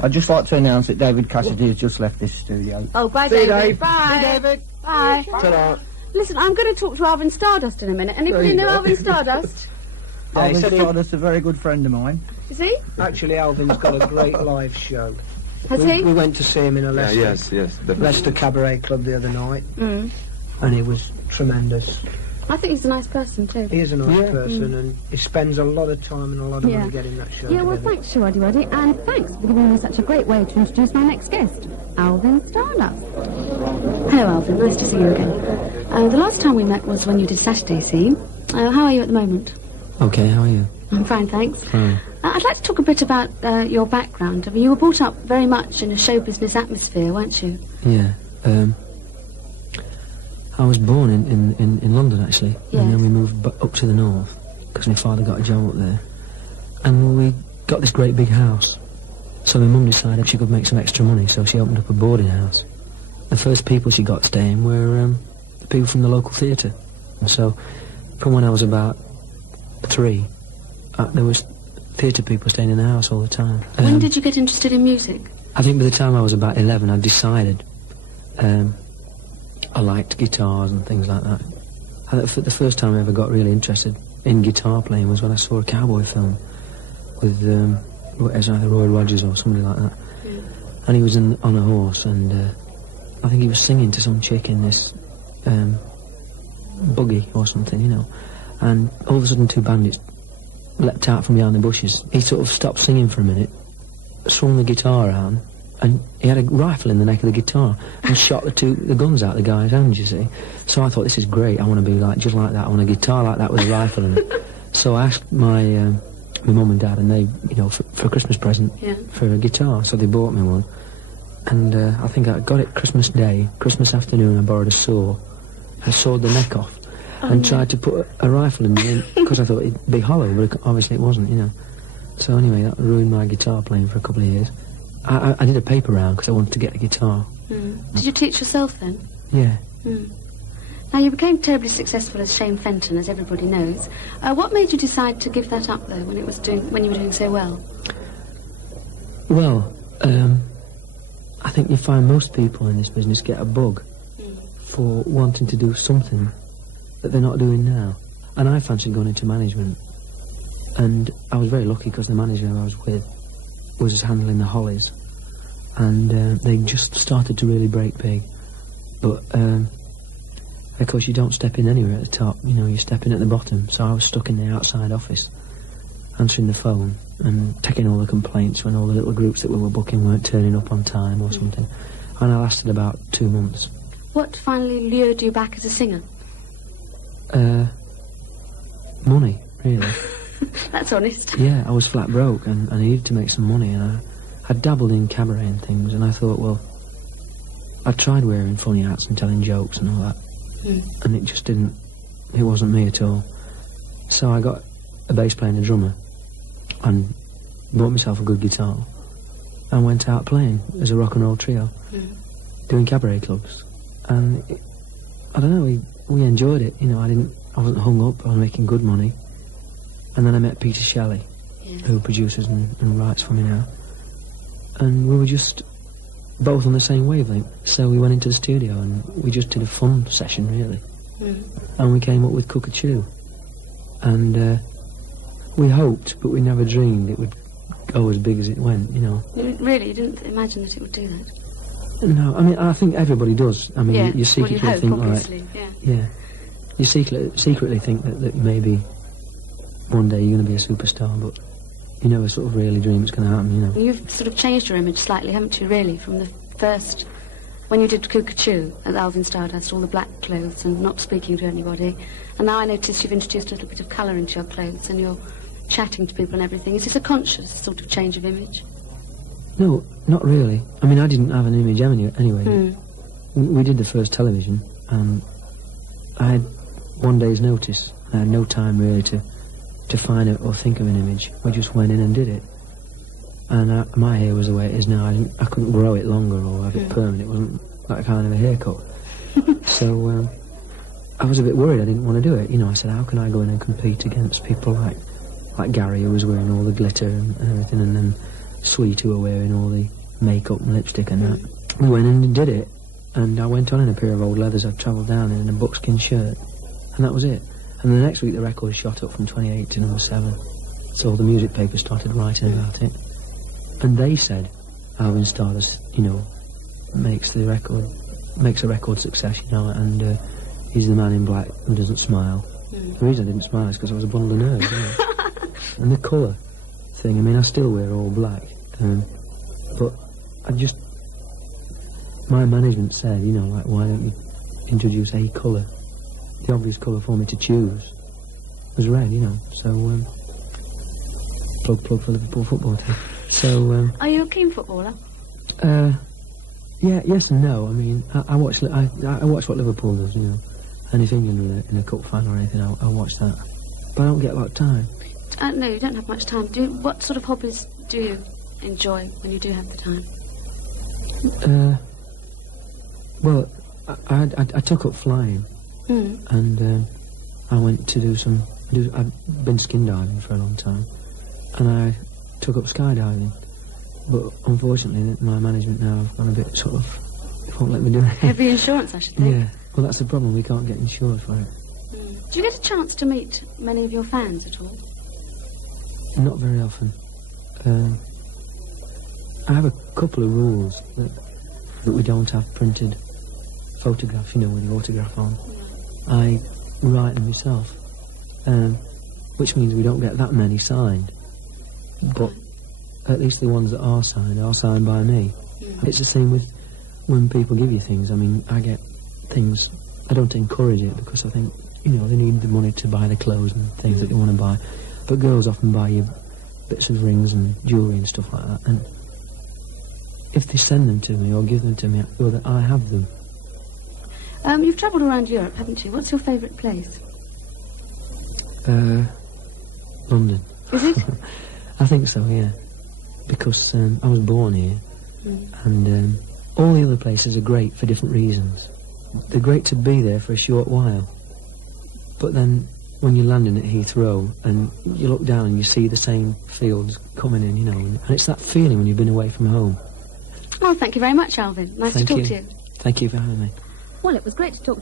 I'd just like to announce that David Cassidy has just left this studio. Oh, bye, See you, David. Dave. Bye. See you, David. Bye. Ta-da. Listen, I'm going to talk to Alvin Stardust in a minute. Anybody know Alvin Stardust? Alvin Stardust, a very good friend of mine. Is he? Actually, Alvin's got a great live show. Has he? We went to see him in a Leicester, Yes, definitely. Leicester Cabaret Club the other night, Mm. and he was tremendous. I think he's a nice person, too. He is a nice person, and he spends a lot of time and a lot of money getting that show Yeah, well, together. thanks, Waddy, and thanks for giving me such a great way to introduce my next guest, Alvin Stardust. Hello, Alvin. Nice to see you again. The last time we met was when you did Saturday Scene. How are you at the moment? Okay, how are you? I'm fine, thanks. Fine. I'd like to talk a bit about your background. I mean, you were brought up very much in a show business atmosphere, weren't you? Yeah. I was born in London, actually. Yes. And then we moved up to the north, because my father got a job up there. And we got this great big house. So my mum decided she could make some extra money, so she opened up a boarding house. The first people she got staying were the people from the local theatre. And so, from when I was about 3, there was theatre people staying in the house all the time. When did you get interested in music? I think by the time I was about 11, I decided I liked guitars and things like that. The first time I ever got really interested in guitar playing was when I saw a cowboy film with it was either Roy Rogers or somebody like that. Yeah. And he was on a horse, and I think he was singing to some chick in this buggy or something, you know. And all of a sudden 2 bandits leapt out from behind the bushes. He sort of stopped singing for a minute, swung the guitar around, and he had a rifle in the neck of the guitar and shot the guns out the guy's hands, you see. So I thought, this is great, I want to be just like that, I want a guitar like that with a rifle in it. So I asked my mum and dad, and they, you know, for a Christmas present, for a guitar, so they bought me one. And I think I got it Christmas Day. Christmas afternoon I borrowed a saw. I sawed the neck off and tried to put a rifle in the end, because I thought it'd be hollow, but obviously it wasn't, you know. So anyway, that ruined my guitar playing for a couple of years. I did a paper round because I wanted to get a guitar. Mm. Did you teach yourself then? Yeah. Mm. Now, you became terribly successful as Shane Fenton, as everybody knows. What made you decide to give that up, though, when you were doing so well? Well, I think you find most people in this business get a bug for wanting to do something that they're not doing now. And I fancied going into management. And I was very lucky because the manager I was with was handling the Hollies. And they just started to really break big. But, of course, you don't step in anywhere at the top, you know, you step in at the bottom. So I was stuck in the outside office, answering the phone and taking all the complaints when all the little groups that we were booking weren't turning up on time or something. And I lasted about 2 months. What finally lured you back as a singer? Money, really. That's honest. Yeah, I was flat broke and I needed to make some money, and I dabbled in cabaret and things, and I thought, well, I tried wearing funny hats and telling jokes and all that, and it just didn't, it wasn't me at all. So I got a bass player and a drummer and bought myself a good guitar and went out playing as a rock and roll trio, doing cabaret clubs. And I don't know, we enjoyed it, you know. I wasn't hung up, I was making good money. And then I met Peter Shelley, who produces and writes for me now. And we were just both on the same wavelength. So we went into the studio and we just did a fun session, really. And we came up with Cockatoo. And we hoped, but we never dreamed it would go as big as it went, you know. You didn't imagine that it would do that? No, I mean, I think everybody does. I mean, you secretly well, you hope, think, obviously, you secretly think that maybe one day you're going to be a superstar, but you never sort of really dream it's going to happen, you know. You've sort of changed your image slightly, haven't you, really, from the first, when you did Cockatoo at Alvin Stardust, all the black clothes and not speaking to anybody. And now I notice you've introduced a little bit of colour into your clothes and you're chatting to people and everything. Is this a conscious sort of change of image? No, not really. I mean, I didn't have an image anyway. We did the first television, and I had one day's notice. I had no time really to find it or think of an image. We just went in and did it. And my hair was the way it is now. I couldn't grow it longer or have it permanent. It wasn't that kind of a haircut. So I was a bit worried. I didn't want to do it. You know, I said, how can I go in and compete against people like Gary, who was wearing all the glitter and everything, and then sweet who were wearing all the makeup and lipstick and that. We went in and did it, and I went on in a pair of old leathers I'd travelled down in a buckskin shirt, and that was it. And the next week the record shot up from 28 to number 7, so the music papers started writing about it. And they said, Alvin Stardust, you know, makes a record success, you know, and he's the man in black who doesn't smile. The reason I didn't smile is because I was a bundle of nerves, you know. And the colour thing, I mean, I still wear all black, but my management said, you know, like, why don't you introduce a colour? The obvious colour for me to choose was red, you know, so, plug for Liverpool football team. So, Are you a keen footballer? Yeah, yes and no. I mean, I watch what Liverpool does, you know, and if England are in a cup final or anything, I'll watch that. But I don't get a lot of time. No, you don't have much time. What sort of hobbies do you enjoy when you do have the time? Well, I took up flying, and I went to I've been skin diving for a long time, and I took up skydiving. But unfortunately, my management now have gone a bit sort of, they won't let me do it. Heavy insurance, I should think. Yeah, well, that's the problem. We can't get insured for it. Do you get a chance to meet many of your fans at all? Not very often. I have a couple of rules that we don't have printed photographs, you know, with your autograph on. I write them myself, which means we don't get that many signed. But at least the ones that are signed by me. It's the same with when people give you things. I mean, I get things, I don't encourage it because I think, you know, they need the money to buy the clothes and things that they want to buy. But girls often buy you bits of rings and jewellery and stuff like that. And if they send them to me or give them to me, I feel that I have them. You've travelled around Europe, haven't you? What's your favourite place? London. Is it? I think so, yeah. Because I was born here, and all the other places are great for different reasons. They're great to be there for a short while, but then when you're landing at Heathrow and you look down and you see the same fields coming in, you know, and it's that feeling when you've been away from home. Oh, thank you very much, Alvin. Nice to talk to you. Thank you for having me. Well, it was great to talk to you.